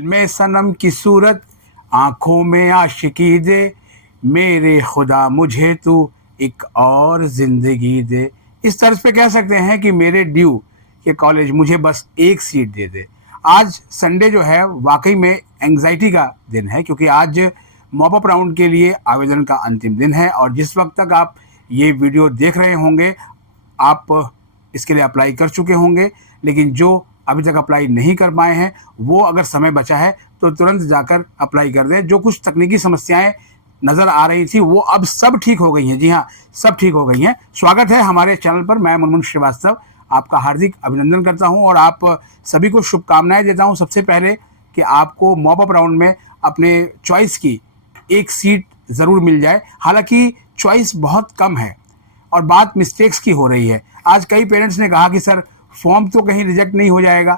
दिल में सनम की सूरत, आंखों में आशिकी दे, मेरे खुदा मुझे तू एक और जिंदगी दे। इस तर्ज पे कह सकते हैं कि मेरे ड्यू के कॉलेज मुझे बस एक सीट दे दे। आज संडे जो है वाकई में एंग्जाइटी का दिन है, क्योंकि आज मॉप अप राउंड के लिए आवेदन का अंतिम दिन है और जिस वक्त तक आप ये वीडियो देख रहे होंगे आप इसके लिए अप्लाई कर चुके होंगे, लेकिन जो अभी तक अप्लाई नहीं कर पाए हैं वो अगर समय बचा है तो तुरंत जाकर अप्लाई कर दें। जो कुछ तकनीकी समस्याएं नज़र आ रही थी वो अब सब ठीक हो गई हैं। जी हाँ, सब ठीक हो गई हैं। स्वागत है हमारे चैनल पर। मैं मुनमुन श्रीवास्तव आपका हार्दिक अभिनंदन करता हूं और आप सभी को शुभकामनाएं देता हूं। सबसे पहले कि आपको मॉप अप राउंड में अपने चॉइस की एक सीट ज़रूर मिल जाए। हालांकि चॉइस बहुत कम है और बात मिस्टेक्स की हो रही है। आज कई पेरेंट्स ने कहा कि सर फॉर्म तो कहीं रिजेक्ट नहीं हो जाएगा।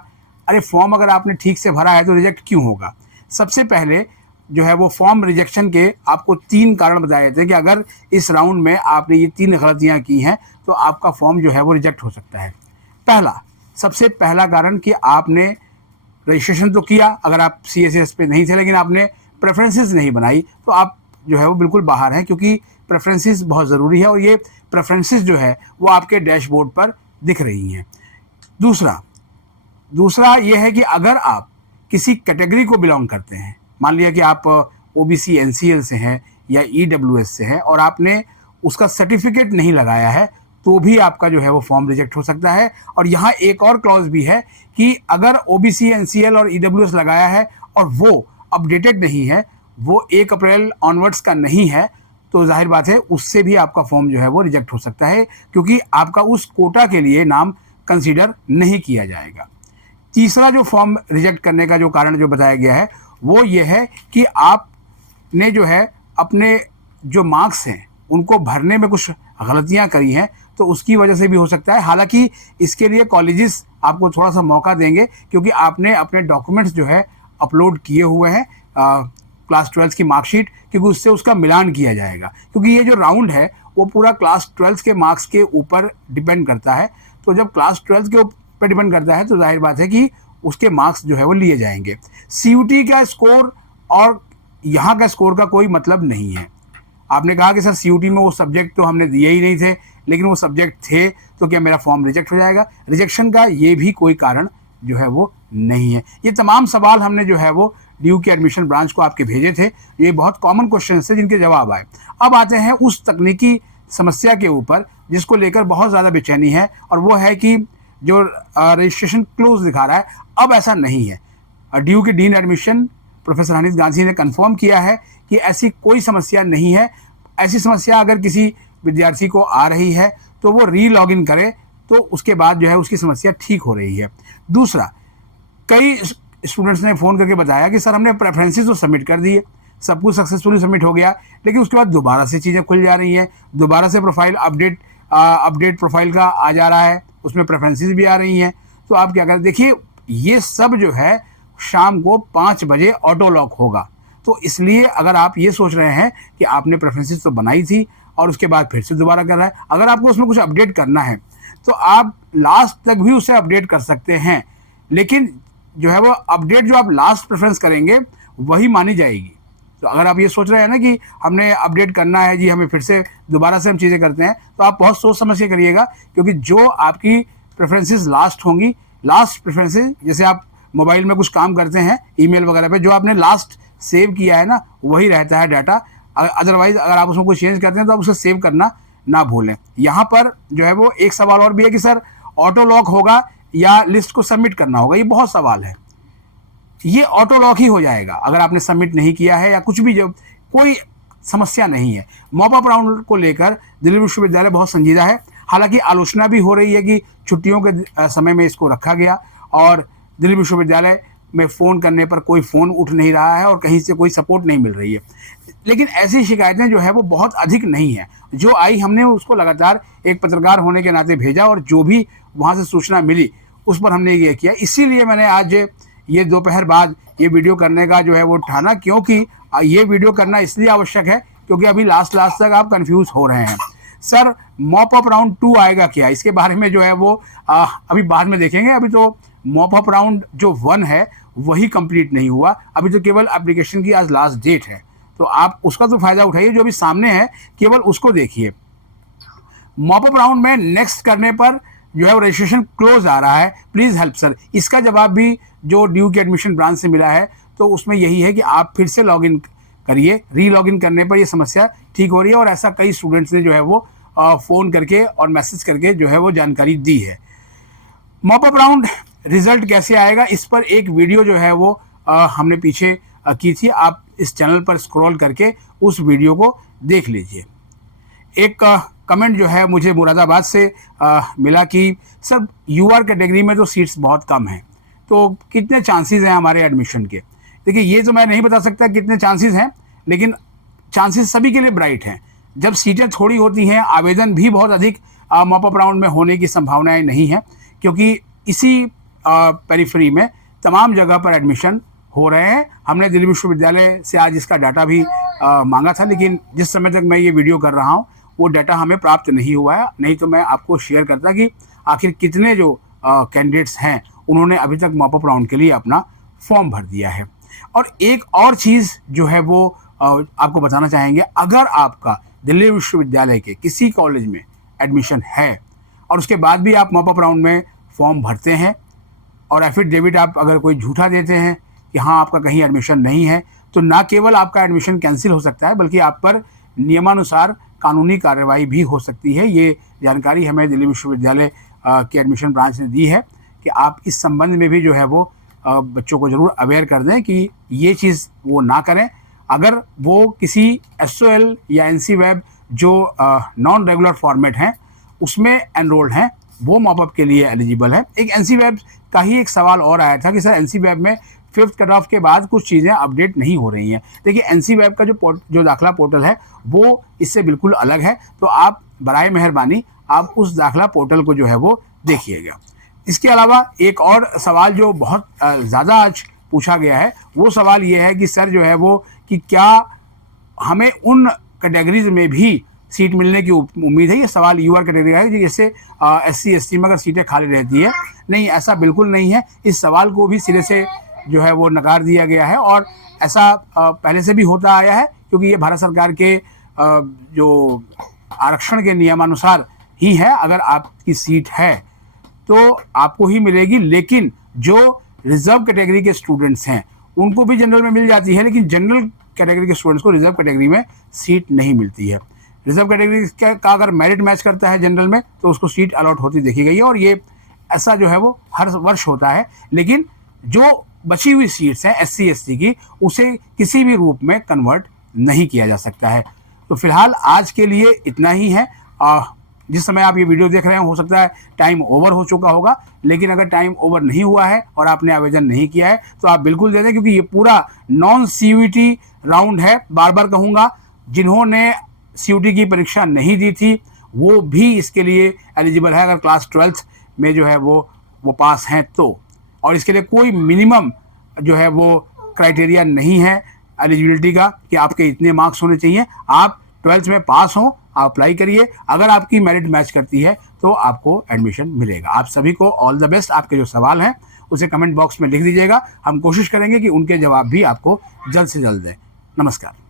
अरे फॉर्म अगर आपने ठीक से भरा है तो रिजेक्ट क्यों होगा? सबसे पहले जो है वो फॉर्म रिजेक्शन के आपको 3 कारण बताए जाते हैं कि अगर इस राउंड में आपने ये 3 गलतियां की हैं तो आपका फॉर्म जो है वो रिजेक्ट हो सकता है। सबसे पहला कारण कि आपने रजिस्ट्रेशन तो किया, अगर आप CSS पे नहीं थे लेकिन आपने प्रेफरेंसेस नहीं बनाई तो आप जो है वो बिल्कुल बाहर हैं, क्योंकि प्रेफरेंसेस बहुत ज़रूरी है और ये प्रेफरेंसेस जो है वो आपके डैशबोर्ड पर दिख रही हैं। दूसरा ये है कि अगर आप किसी कैटेगरी को बिलोंग करते हैं, मान लिया कि आप OBC NCL से हैं या EWS से हैं और आपने उसका सर्टिफिकेट नहीं लगाया है तो भी आपका जो है वो फॉर्म रिजेक्ट हो सकता है। और यहाँ एक और क्लॉज भी है कि अगर OBC NCL और EWS लगाया है और वो अपडेटेड नहीं है, वो 1 अप्रैल ऑनवर्ड्स का नहीं है, तो जाहिर बात है उससे भी आपका फॉर्म जो है वो रिजेक्ट हो सकता है, क्योंकि आपका उस कोटा के लिए नाम कंसीडर नहीं किया जाएगा। तीसरा जो फॉर्म रिजेक्ट करने का जो कारण जो बताया गया है वो ये है कि आपने जो है अपने जो मार्क्स हैं उनको भरने में कुछ गलतियां करी हैं, तो उसकी वजह से भी हो सकता है। हालांकि इसके लिए कॉलेजेस आपको थोड़ा सा मौका देंगे, क्योंकि आपने अपने डॉक्यूमेंट्स जो है अपलोड किए हुए हैं, क्लास 12 की मार्कशीट, क्योंकि उससे उसका मिलान किया जाएगा। क्योंकि ये जो राउंड है वो पूरा क्लास 12 के मार्क्स के ऊपर डिपेंड करता है, तो जब क्लास 12 के ऊपर डिपेंड करता है तो जाहिर बात है कि उसके मार्क्स जो है वो लिए जाएंगे। CUT का स्कोर और यहाँ का स्कोर का कोई मतलब नहीं है। आपने कहा कि सर CUT में वो सब्जेक्ट तो हमने दिए ही नहीं थे, लेकिन वो सब्जेक्ट थे, तो क्या मेरा फॉर्म रिजेक्ट हो जाएगा? रिजेक्शन का ये भी कोई कारण जो है वो नहीं है। ये तमाम सवाल हमने जो है वो ड्यू के एडमिशन ब्रांच को आपके भेजे थे। ये बहुत कॉमन क्वेश्चन थे जिनके जवाब आए। अब आते हैं उस तकनीकी समस्या के ऊपर जिसको लेकर बहुत ज़्यादा बेचैनी है, और वो है कि जो रजिस्ट्रेशन क्लोज दिखा रहा है, अब ऐसा नहीं है। ड्यू के dean admission professor Hanif Gandhi ने कंफर्म किया है कि ऐसी कोई समस्या नहीं है। ऐसी समस्या अगर किसी विद्यार्थी को आ रही है तो वो री लॉग इन करे तो उसके बाद जो है उसकी समस्या ठीक हो रही है। दूसरा, कई स्टूडेंट्स ने फ़ोन करके बताया कि सर हमने प्रेफरेंसेस तो सबमिट कर दिए, सब कुछ सक्सेसफुली सबमिट हो गया, लेकिन उसके बाद दोबारा से चीज़ें खुल जा रही हैं, दोबारा से प्रोफाइल अपडेट प्रोफाइल का आ जा रहा है, उसमें प्रेफरेंसेस भी आ रही हैं। तो आप क्या करें? देखिए, ये सब जो है शाम को 5 बजे ऑटो लॉक होगा। तो इसलिए अगर आप ये सोच रहे हैं कि आपने प्रेफरेंसेस तो बनाई थी और उसके बाद फिर से दोबारा कर रहा है, अगर आपको उसमें कुछ अपडेट करना है तो आप लास्ट तक भी उसे अपडेट कर सकते हैं, लेकिन जो है वो अपडेट जो आप लास्ट प्रेफरेंस करेंगे वही मानी जाएगी। तो अगर आप ये सोच रहे हैं ना कि हमने अपडेट करना है जी, हमें फिर से दोबारा से हम चीज़ें करते हैं, तो आप बहुत सोच समझ के करिएगा, क्योंकि जो आपकी प्रेफरेंसेस लास्ट होंगी, लास्ट प्रेफरेंसेस, जैसे आप मोबाइल में कुछ काम करते हैं ईमेल वगैरह पे, जो आपने लास्ट सेव किया है ना वही रहता है डाटा। अदरवाइज अगर आप उसमें कुछ चेंज करते हैं तो आप उसे सेव करना ना भूलें। यहाँ पर जो है वो एक सवाल और भी है कि सर ऑटो लॉक होगा या लिस्ट को सबमिट करना होगा। ये बहुत सवाल है। ये ऑटो लॉक ही हो जाएगा अगर आपने सबमिट नहीं किया है या कुछ भी, जो कोई समस्या नहीं है। मॉप अप राउंड को लेकर दिल्ली विश्वविद्यालय बहुत संजीदा है। हालांकि आलोचना भी हो रही है कि छुट्टियों के समय में इसको रखा गया और दिल्ली विश्वविद्यालय में फ़ोन करने पर कोई फ़ोन उठ नहीं रहा है और कहीं से कोई सपोर्ट नहीं मिल रही है। लेकिन ऐसी शिकायतें जो है वो बहुत अधिक नहीं है। जो आई हमने उसको लगातार एक पत्रकार होने के नाते भेजा और जो भी वहाँ से सूचना मिली उस पर हमने ये किया। इसीलिए मैंने आज ये दोपहर बाद ये वीडियो करने का जो है वो ठाना, क्योंकि ये वीडियो करना इसलिए आवश्यक है क्योंकि अभी लास्ट तक आप कंफ्यूज हो रहे हैं। सर मॉप अप राउंड 2 आएगा क्या, इसके बारे में जो है वो अभी बाद में देखेंगे। अभी तो मॉप अप राउंड जो 1 है वही कंप्लीट नहीं हुआ। अभी तो केवल एप्लीकेशन की आज लास्ट डेट है, तो आप उसका तो फायदा उठाइए, जो अभी सामने है केवल उसको देखिए। मॉपअप राउंड में नेक्स्ट करने पर जो है वो रजिस्ट्रेशन क्लोज आ रहा है, प्लीज़ हेल्प सर। इसका जवाब भी जो ड्यू के एडमिशन ब्रांच से मिला है, तो उसमें यही है कि आप फिर से लॉगिन करिए। री लॉगिन करने पर ये समस्या ठीक हो रही है, और ऐसा कई स्टूडेंट्स ने जो है वो फ़ोन करके और मैसेज करके जो है वो जानकारी दी है। मॉपअप राउंड रिजल्ट कैसे आएगा, इस पर एक वीडियो जो है वो हमने पीछे की थी। आप इस चैनल पर स्क्रॉल करके उस वीडियो को देख लीजिए। एक कमेंट जो है मुझे मुरादाबाद से मिला कि सर यूआर कैटेगरी में तो सीट्स बहुत कम हैं, तो कितने चांसेस हैं हमारे एडमिशन के। देखिए, ये तो मैं नहीं बता सकता कितने चांसेस हैं, लेकिन चांसेस सभी के लिए ब्राइट हैं। जब सीटें थोड़ी होती हैं, आवेदन भी बहुत अधिक मॉपअप राउंड में होने की संभावनाएं नहीं है, क्योंकि इसी पेरिफेरी में तमाम जगह पर एडमिशन हो रहे हैं। हमने दिल्ली विश्वविद्यालय से आज इसका डाटा भी मांगा था, लेकिन जिस समय तक मैं ये वीडियो कर रहा हूँ वो डाटा हमें प्राप्त नहीं हुआ है। नहीं तो मैं आपको शेयर करता कि आखिर कितने जो कैंडिडेट्स हैं उन्होंने अभी तक मॉपअप राउंड के लिए अपना फॉर्म भर दिया है। और एक और चीज़ जो है वो आपको बताना चाहेंगे, अगर आपका दिल्ली विश्वविद्यालय के किसी कॉलेज में एडमिशन है और उसके बाद भी आप मॉपअप राउंड में फॉर्म भरते हैं और एफिडेविट आप अगर कोई झूठा देते हैं कि हाँ आपका कहीं एडमिशन नहीं है, तो ना केवल आपका एडमिशन कैंसिल हो सकता है, बल्कि आप पर नियमानुसार कानूनी कार्रवाई भी हो सकती है। ये जानकारी हमें दिल्ली विश्वविद्यालय के एडमिशन ब्रांच ने दी है कि आप इस संबंध में भी जो है वो बच्चों को ज़रूर अवेयर कर दें कि ये चीज़ वो ना करें। अगर वो किसी SOL या NC वेब जो नॉन रेगुलर फॉर्मेट हैं उसमें एनरोल्ड हैं, वो मॉपअप के लिए एलिजिबल है। एक NC वेब का ही एक सवाल और आया था कि सर NC वेब में 5th कट ऑफ के बाद कुछ चीज़ें अपडेट नहीं हो रही हैं। देखिए, NC वेब का जो दाखिला पोर्टल है वो इससे बिल्कुल अलग है, तो आप बराए मेहरबानी आप उस दाखिला पोर्टल को जो है वो देखिएगा। इसके अलावा एक और सवाल जो बहुत ज़्यादा आज पूछा गया है, वो सवाल ये है कि सर जो है वो कि क्या हमें उन कैटेगरीज में भी सीट मिलने की उम्मीद है। ये सवाल यूआर कैटेगरी का है, जैसे SC ST में अगर सीटें खाली रहती है। नहीं, ऐसा बिल्कुल नहीं है। इस सवाल को भी सिरे से जो है वो नकार दिया गया है, और ऐसा पहले से भी होता आया है, क्योंकि ये भारत सरकार के जो आरक्षण के नियमानुसार ही है। अगर आपकी सीट है तो आपको ही मिलेगी, लेकिन जो रिजर्व कैटेगरी के स्टूडेंट्स हैं उनको भी जनरल में मिल जाती है, लेकिन जनरल कैटेगरी के स्टूडेंट्स को रिजर्व कैटेगरी में सीट नहीं मिलती है। रिजर्व कैटेगरी का अगर मेरिट मैच करता है जनरल में तो उसको सीट अलॉट होती देखी गई है, और ये ऐसा जो है वो हर वर्ष होता है। लेकिन जो बची हुई सीट्स हैं SC ST की, उसे किसी भी रूप में कन्वर्ट नहीं किया जा सकता है। तो फिलहाल आज के लिए इतना ही है। जिस समय आप ये वीडियो देख रहे हैं हो सकता है टाइम ओवर हो चुका होगा, लेकिन अगर टाइम ओवर नहीं हुआ है और आपने आवेदन नहीं किया है तो आप बिल्कुल दे दें, क्योंकि ये पूरा नॉन CUET राउंड है। बार बार कहूँगा, जिन्होंने CUET की परीक्षा नहीं दी थी वो भी इसके लिए एलिजिबल है, अगर क्लास 12th में जो है वो पास हैं तो। और इसके लिए कोई मिनिमम जो है वो क्राइटेरिया नहीं है एलिजिबिलिटी का कि आपके इतने मार्क्स होने चाहिए। आप 12th में पास हों, आप अप्लाई करिए। अगर आपकी मेरिट मैच करती है तो आपको एडमिशन मिलेगा। आप सभी को ऑल द बेस्ट। आपके जो सवाल हैं उसे कमेंट बॉक्स में लिख दीजिएगा, हम कोशिश करेंगे कि उनके जवाब भी आपको जल्द से जल्द दें। नमस्कार।